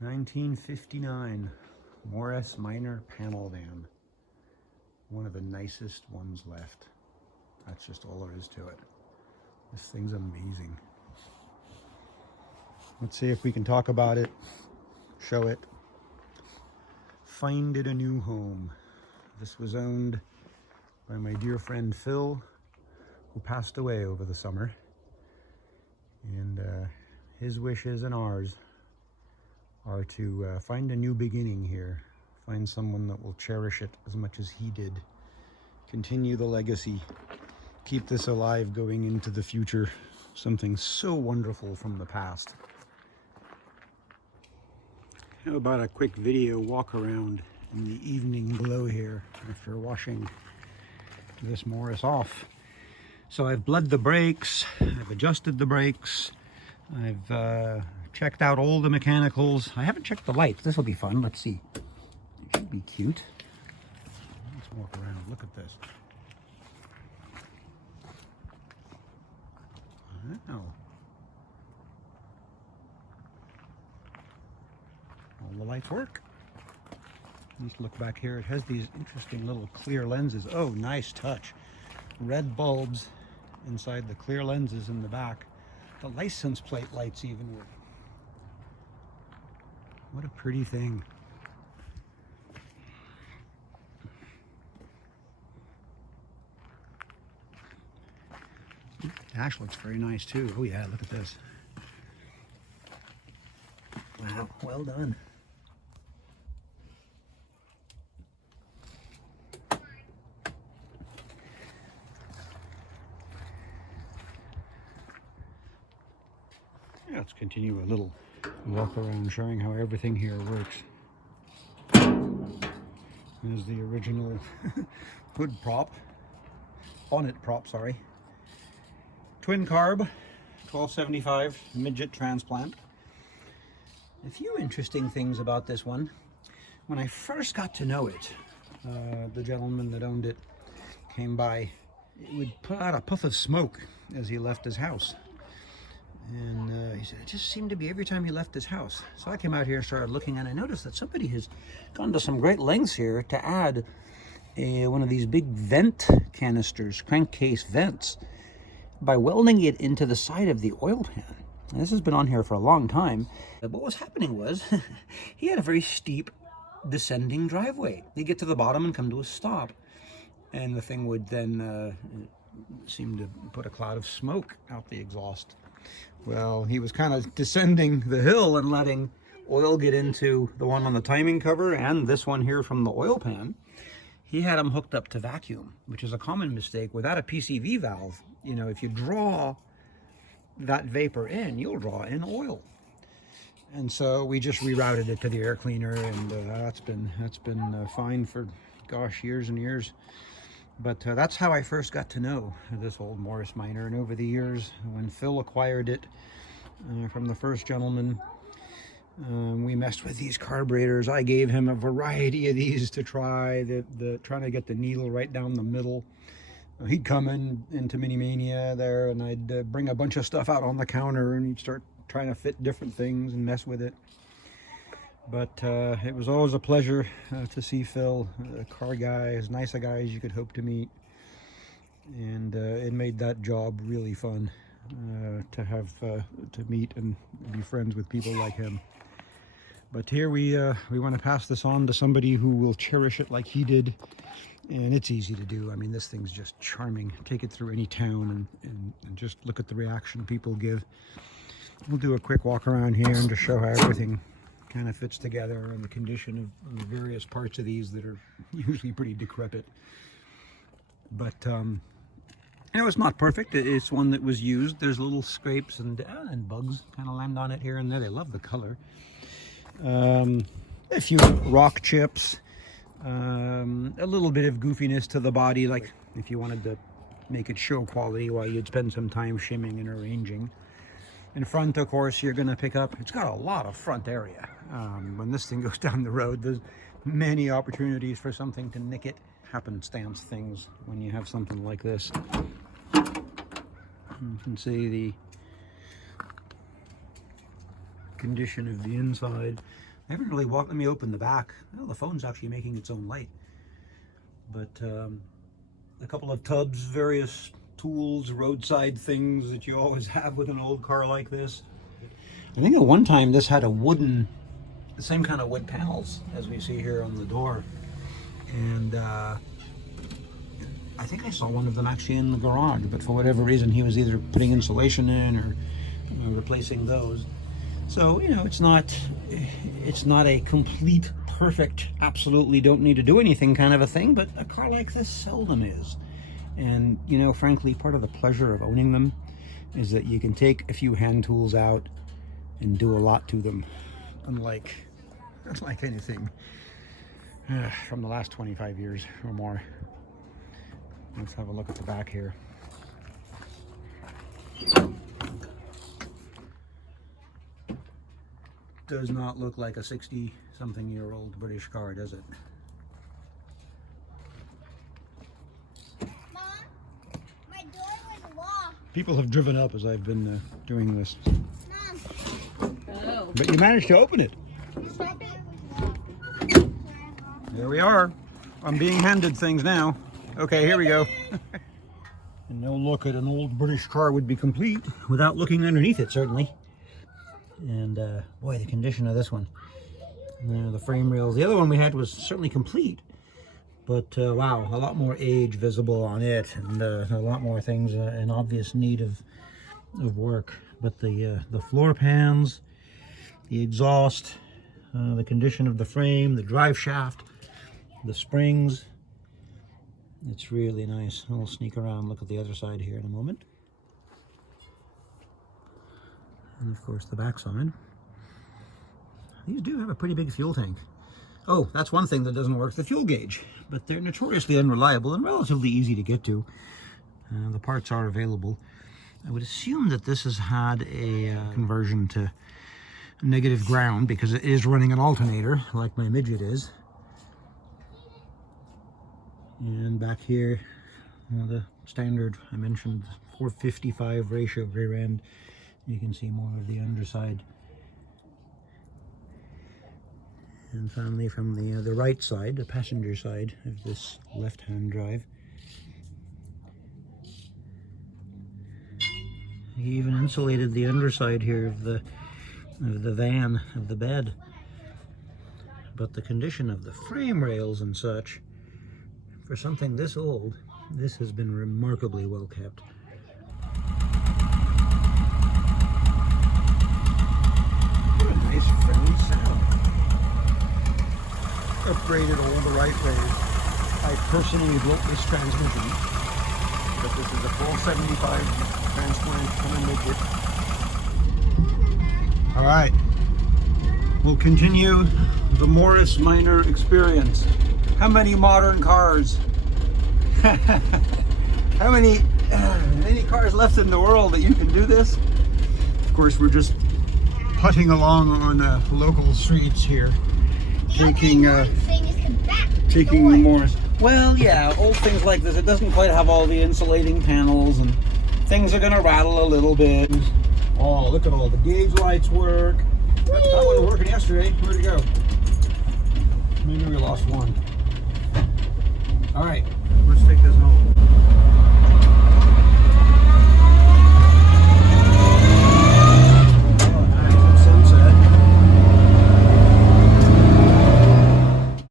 1959 Morris Minor panel van. One of the nicest ones left. That's just all there is to it. This thing's amazing. Let's see if we can talk about it, show it, find it a new home. This was owned by my dear friend Phil, who passed away over the summer. And his wishes and ours are to find a new beginning here. Find someone that will cherish it as much as he did. Continue the legacy. Keep this alive going into the future. Something so wonderful from the past. How about a quick video walk around in the evening glow here after washing this Morris off. So I've bled the brakes, I've adjusted the brakes, I've checked out all the mechanicals. I haven't checked the lights. This will be fun. Let's see. It should be cute. Let's walk around. Look at this. Wow. All the lights work. Let's look back here. It has these interesting little clear lenses. Oh, nice touch. Red bulbs inside the clear lenses in the back. The license plate lights even work. What a pretty thing. The dash looks very nice too. Oh yeah, look at this. Wow, well done. Yeah, let's continue a little walk around showing how everything here works. There's the original hood prop, bonnet prop, sorry. Twin carb, 1275 midget transplant. A few interesting things about this one. When I first got to know it, the gentleman that owned it came by. It would put out a puff of smoke as he left his house. And he said, it just seemed to be every time he left his house. So I came out here and started looking, and I noticed that somebody has gone to some great lengths here to add one of these big vent canisters, crankcase vents, by welding it into the side of the oil pan. And this has been on here for a long time. But what was happening was, he had a very steep descending driveway. He'd get to the bottom and come to a stop, and the thing would then seem to put a cloud of smoke out the exhaust. Well, he was kind of descending the hill and letting oil get into the one on the timing cover and this one here from the oil pan. He had them hooked up to vacuum, which is a common mistake. Without a PCV valve, you know, if you draw that vapor in, you'll draw in oil. And so we just rerouted it to the air cleaner, and that's been fine for, gosh, years and years. But that's how I first got to know this old Morris Minor. And over the years, when Phil acquired it from the first gentleman, we messed with these carburetors. I gave him a variety of these to try, trying to get the needle right down the middle. He'd come into Mini Mania there, and I'd bring a bunch of stuff out on the counter, and he'd start trying to fit different things and mess with it. But it was always a pleasure to see Phil, a car guy, as nice a guy as you could hope to meet. And it made that job really fun to have to meet and be friends with people like him. But here we want to pass this on to somebody who will cherish it like he did. And it's easy to do. I mean, this thing's just charming. Take it through any town and just look at the reaction people give. We'll do a quick walk around here and just show how everything kind of fits together and the condition of the various parts of these that are usually pretty decrepit. But you know, it's not perfect. It's one that was used. There's little scrapes and bugs kind of land on it here and there. They love the color. A few rock chips, a little bit of goofiness to the body, like if you wanted to make it show quality while you'd spend some time shimming and arranging. In front, of course, you're going to pick up, it's got a lot of front area. When this thing goes down the road, there's many opportunities for something to nick it. Happenstance things when you have something like this. You can see condition of the inside. I haven't really walked. Let me open the back. Well, the phone's actually making its own light. But a couple of tubs, various tools, roadside things that you always have with an old car like this. I think at one time this had the same kind of wood panels as we see here on the door. And I think I saw one of them actually in the garage, but for whatever reason he was either putting insulation in or replacing those. So, you know, it's not a complete, perfect, absolutely don't need to do anything kind of a thing, but a car like this seldom is. And, you know, frankly, part of the pleasure of owning them is that you can take a few hand tools out and do a lot to them, unlike anything from the last 25 years or more. Let's have a look at the back here. Does not look like a 60-something-year-old British car, does it? Mom, my door was locked. People have driven up as I've been doing this. Mom. Oh. But you managed to open it. My door was locked. There we are. I'm being handed things now. Okay, here we go. And no look at an old British car would be complete without looking underneath it, certainly. And boy, the condition of this one. The frame rails. The other one we had was certainly complete, but wow, a lot more age visible on it, and a lot more things in obvious need of work. But the floor pans, the exhaust, the condition of the frame, the drive shaft, the springs. It's really nice. I'll sneak around, look at the other side here in a moment. And of course the backside. These do have a pretty big fuel tank. Oh, that's one thing that doesn't work, the fuel gauge. But they're notoriously unreliable and relatively easy to get to. The parts are available. I would assume that this has had a conversion to negative ground because it is running an alternator like my midget is. And back here, the standard, I mentioned, 455 ratio rear end. You can see more of the underside. And finally from the right side, the passenger side of this left-hand drive. He even insulated the underside here of the van, of the bed. But the condition of the frame rails and such, for something this old, this has been remarkably well kept. What a nice friendly sound. Upgraded all the right ways. I personally built this transmission, but this is a full 75 transplant from a midget. All right, we'll continue the Morris Minor experience. How many modern cars? How many cars left in the world that you can do this? Of course, we're just putting along on local streets here, taking the Morris. Well, yeah, old things like this, it doesn't quite have all the insulating panels, and things are gonna rattle a little bit. Oh, look at all the gauge lights work. That wasn't working yesterday. Where'd it go? Maybe we lost one. All right, let's take this home.